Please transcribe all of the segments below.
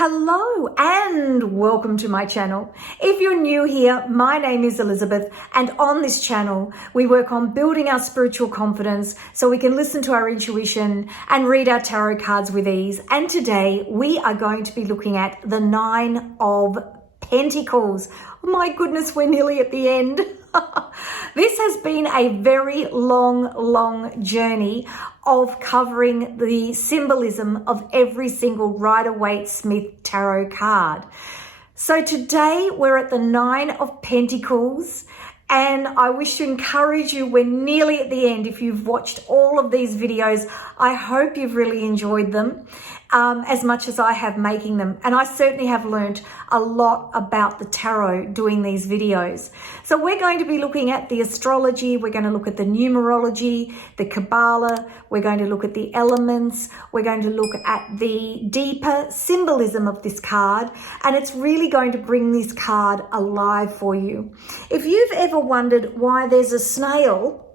Hello and welcome to my channel. If you're new here, my name is Elizabeth, and on this channel we work on building our spiritual confidence so we can listen to our intuition and read our tarot cards with ease. And today we are going to be looking at the Nine of Pentacles. Oh my goodness, we're nearly at the end. This has been a very long journey of covering the symbolism of every single Rider-Waite-Smith tarot card. So today we're at the Nine of Pentacles, and I wish to encourage you, we're nearly at the end. If you've watched all of these videos, I hope you've really enjoyed them as much as I have making them. And I certainly have learned a lot about the tarot doing these videos. So we're going to be looking at the astrology, we're going to look at the numerology, the Kabbalah, we're going to look at the elements, we're going to look at the deeper symbolism of this card, and it's really going to bring this card alive for you. If you've ever wondered why there's a snail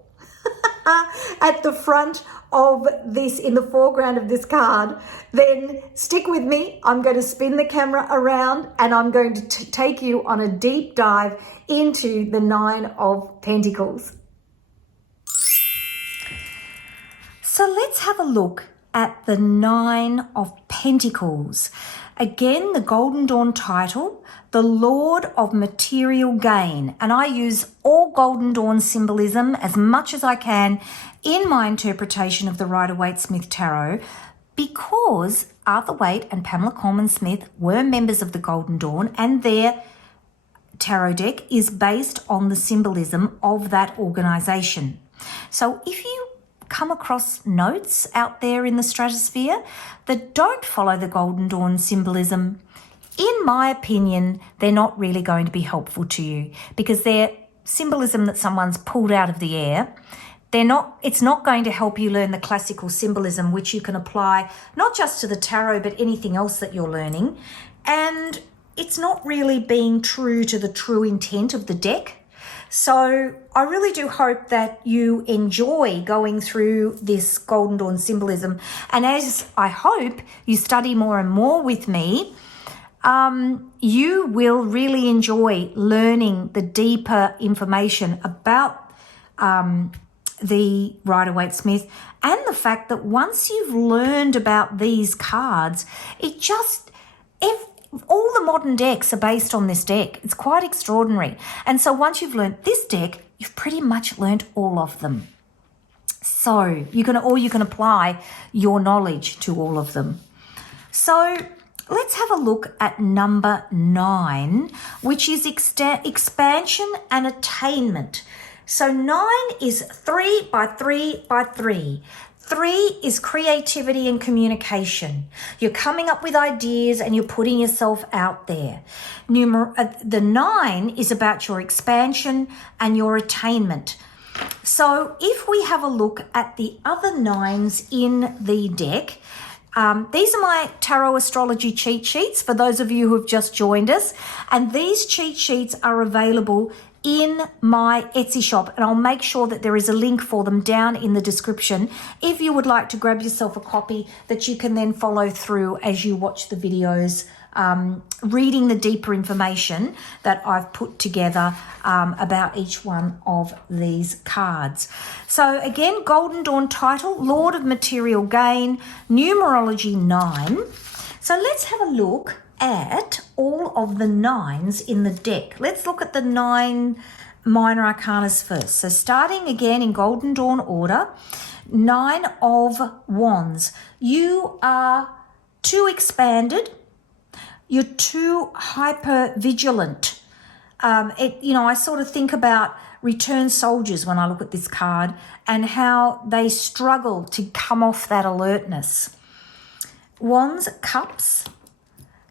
at the front of this, in the foreground of this card, then stick with me. I'm going to spin the camera around and I'm going to take you on a deep dive into the Nine of Pentacles. So let's have a look at the Nine of Pentacles. Again, the Golden Dawn title, the Lord of Material Gain. And I use all Golden Dawn symbolism as much as I can in my interpretation of the Rider-Waite-Smith Tarot, because Arthur Waite and Pamela Coleman-Smith were members of the Golden Dawn, and their tarot deck is based on the symbolism of that organization. So if you come across notes out there in the stratosphere that don't follow the Golden Dawn symbolism, in my opinion, they're not really going to be helpful to you, because they're symbolism that someone's pulled out of the air. It's not going to help you learn the classical symbolism, which you can apply not just to the tarot, but anything else that you're learning. And it's not really being true to the true intent of the deck. So I really do hope that you enjoy going through this Golden Dawn symbolism. And as I hope you study more and more with me, you will really enjoy learning the deeper information about the Rider-Waite-Smith, and the fact that once you've learned about these cards, all the modern decks are based on this deck. It's quite extraordinary. And so once you've learned this deck, you've pretty much learned all of them. So you can apply your knowledge to all of them. So let's have a look at number 9, which is expansion and attainment. So 9 is 3 by 3 by 3. 3 is creativity and communication. You're coming up with ideas and you're putting yourself out there. The 9 is about your expansion and your attainment. So if we have a look at the other 9s in the deck, these are my tarot astrology cheat sheets for those of you who have just joined us. And these cheat sheets are available in my Etsy shop, and I'll make sure that there is a link for them down in the description if you would like to grab yourself a copy that you can then follow through as you watch the videos, reading the deeper information that I've put together about each one of these cards. So again, Golden Dawn title, Lord of Material Gain, numerology 9. So let's have a look at all of the 9s in the deck. Let's look at the 9 minor arcanas first. So starting again in Golden Dawn order, 9 of Wands. You are too expanded. You're too hyper vigilant. I sort of think about returned soldiers when I look at this card and how they struggle to come off that alertness. Wands, Cups.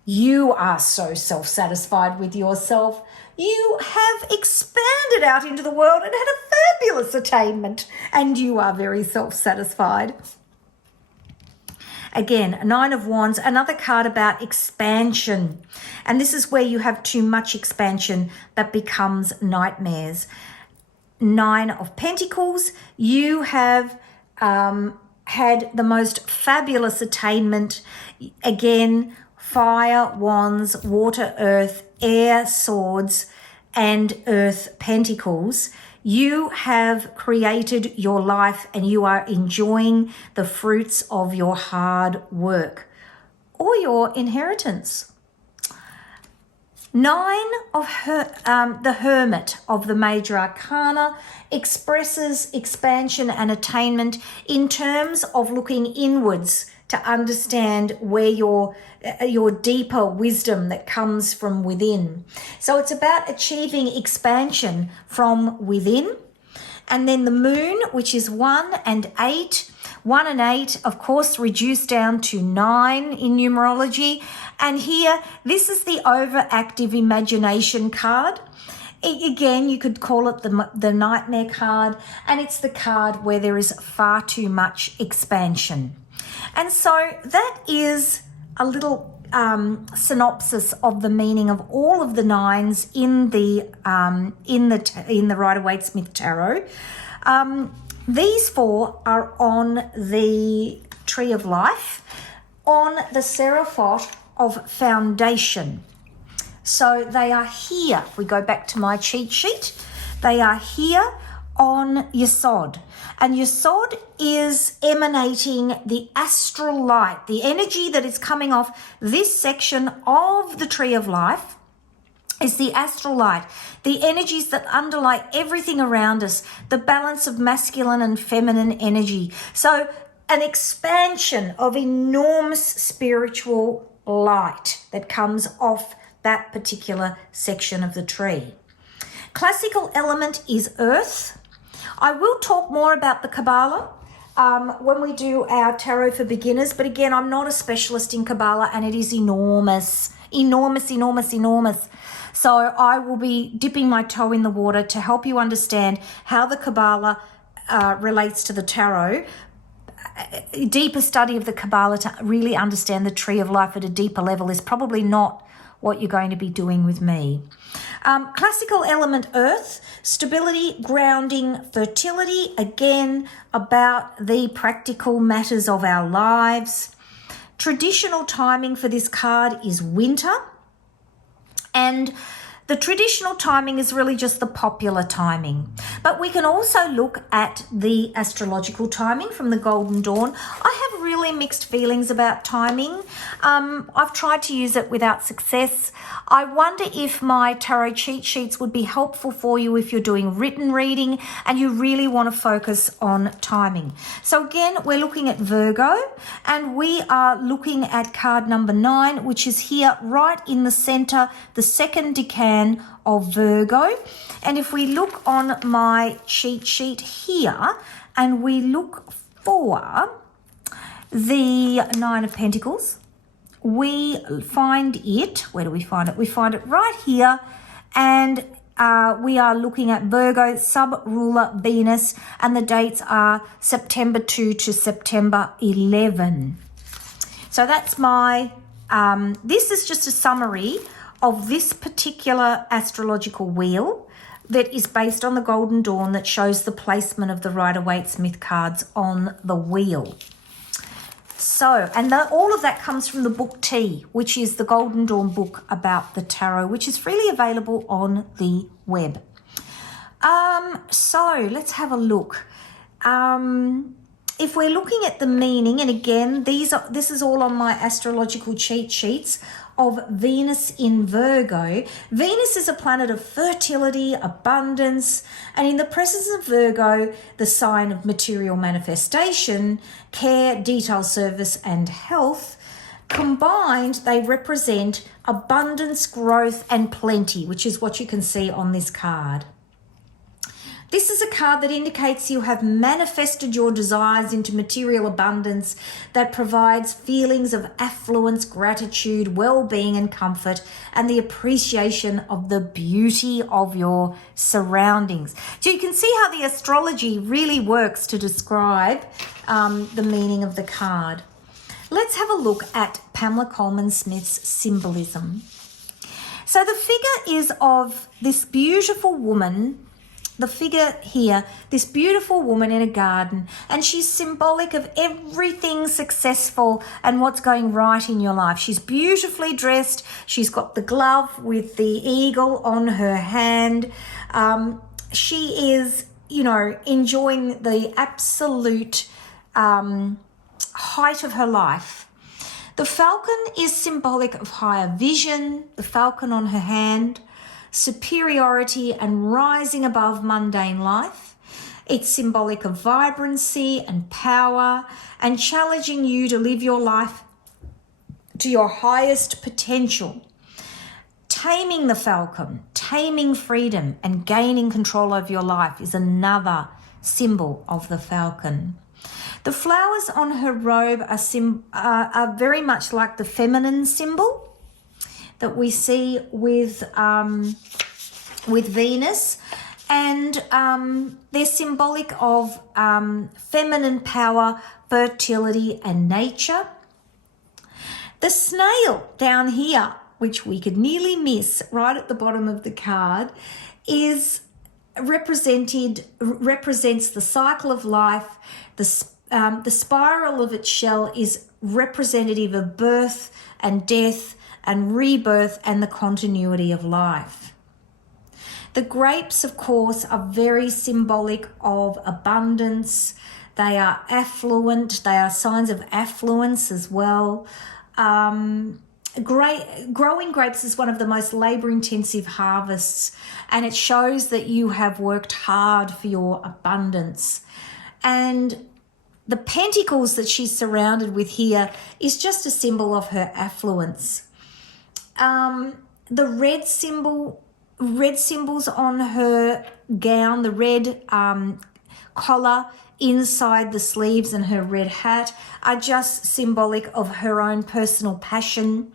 You are so self-satisfied with yourself. You have expanded out into the world and had a fabulous attainment, and you are very self-satisfied. Again, 9 of Wands, another card about expansion. And this is where you have too much expansion that becomes nightmares. 9 of Pentacles, you have had the most fabulous attainment. Again, fire, wands, water, earth, air, swords, and earth, pentacles, you have created your life and you are enjoying the fruits of your hard work or your inheritance. Nine of the Hermit of the Major Arcana expresses expansion and attainment in terms of looking inwards to understand where your deeper wisdom that comes from within. So it's about achieving expansion from within. And then the Moon, which is 1 and 8. 1 and 8, of course, reduced down to 9 in numerology. And here, this is the overactive imagination card. Again, you could call it the nightmare card. And it's the card where there is far too much expansion. And so that is a little synopsis of the meaning of all of the nines in the Rider-Waite-Smith Tarot. These 4 are on the Tree of Life, on the Seraphot of Foundation. So they are here. If we go back to my cheat sheet, they are here on Yesod. And Yesod is emanating the astral light, the energy that is coming off this section of the Tree of Life is the astral light, the energies that underlie everything around us, the balance of masculine and feminine energy. So an expansion of enormous spiritual light that comes off that particular section of the tree. Classical element is earth. I will talk more about the Kabbalah when we do our tarot for beginners, but again, I'm not a specialist in Kabbalah and it is enormous. So I will be dipping my toe in the water to help you understand how the Kabbalah relates to the tarot. A deeper study of the Kabbalah to really understand the Tree of Life at a deeper level is probably not what you're going to be doing with me. Classical element earth, stability, grounding, fertility, again about the practical matters of our lives. Traditional timing for this card is winter, and the traditional timing is really just the popular timing. But we can also look at the astrological timing from the Golden Dawn. I have really mixed feelings about timing. I've tried to use it without success. I wonder if my tarot cheat sheets would be helpful for you if you're doing written reading and you really want to focus on timing. So again, we're looking at Virgo and we are looking at card number 9, which is here right in the center, the second decan of Virgo. And if we look on my cheat sheet here and we look for the Nine of Pentacles, we find it, where do we find it? We find it right here, and we are looking at Virgo, sub-ruler Venus, and the dates are September 2 to September 11. So that's my, this is just a summary of this particular astrological wheel that is based on the Golden Dawn that shows the placement of the Rider-Waite-Smith cards on the wheel. So, and all of that comes from the book T, which is the Golden Dawn book about the tarot, which is freely available on the web. So let's have a look. If we're looking at the meaning, and again, this is all on my astrological cheat sheets of Venus in Virgo. Venus is a planet of fertility, abundance, and in the presence of Virgo, the sign of material manifestation, care, detail, service, and health. Combined, they represent abundance, growth, and plenty, which is what you can see on this card. This is a card that indicates you have manifested your desires into material abundance that provides feelings of affluence, gratitude, well-being and comfort, and the appreciation of the beauty of your surroundings. So you can see how the astrology really works to describe the meaning of the card. Let's have a look at Pamela Coleman Smith's Symbolism. So the figure is of this beautiful woman the figure here, this beautiful woman in a garden, and she's symbolic of everything successful and what's going right in your life. She's beautifully dressed. She's got the glove with the eagle on her hand. She is, you know, enjoying the absolute height of her life. The falcon is symbolic of higher vision, the falcon on her hand, superiority and rising above mundane life. It's symbolic of vibrancy and power and challenging you to live your life to your highest potential. Taming the falcon, taming freedom and gaining control over your life is another symbol of the falcon. The flowers on her robe are very much like the feminine symbol that we see with Venus, and they're symbolic of feminine power, fertility, and nature. The snail down here, which we could nearly miss right at the bottom of the card, represents the cycle of life. The spiral of its shell is representative of birth and death and rebirth and the continuity of life. The grapes, of course, are very symbolic of abundance. They are affluent. They are signs of affluence as well. Growing grapes is one of the most labor-intensive harvests, and it shows that you have worked hard for your abundance. And the pentacles that she's surrounded with here is just a symbol of her affluence. The red symbols on her gown, the red collar inside the sleeves and her red hat are just symbolic of her own personal passion.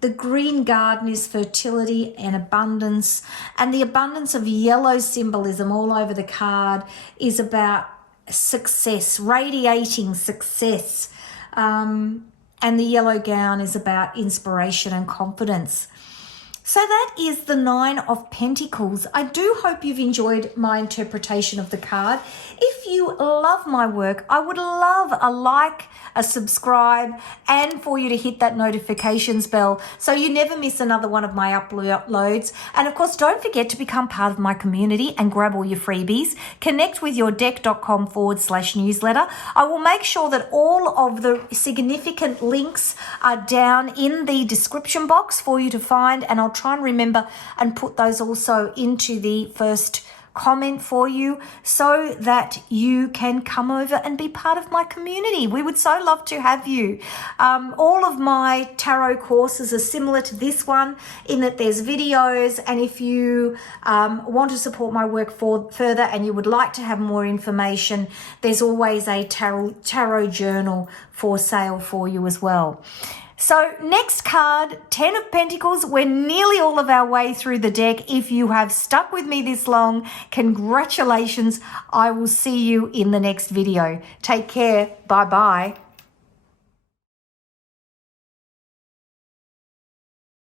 The green garden is fertility and abundance, and the abundance of yellow symbolism all over the card is about success, radiating success. And the yellow gown is about inspiration and confidence. So that is the Nine of Pentacles. I do hope you've enjoyed my interpretation of the card. If you love my work, I would love a like, a subscribe, and for you to hit that notifications bell so you never miss another one of my uploads. And of course, don't forget to become part of my community and grab all your freebies. Connect with yourdeck.com/newsletter. I will make sure that all of the significant links are down in the description box for you to find, and I'll try and remember and put those also into the first comment for you so that you can come over and be part of my community. We would so love to have you. All of my tarot courses are similar to this one in that there's videos, and if you want to support my work further and you would like to have more information, there's always a tarot journal for sale for you as well. So next card, 10 of Pentacles. We're nearly all of our way through the deck. If you have stuck with me this long, congratulations. I will see you in the next video. Take care. Bye-bye.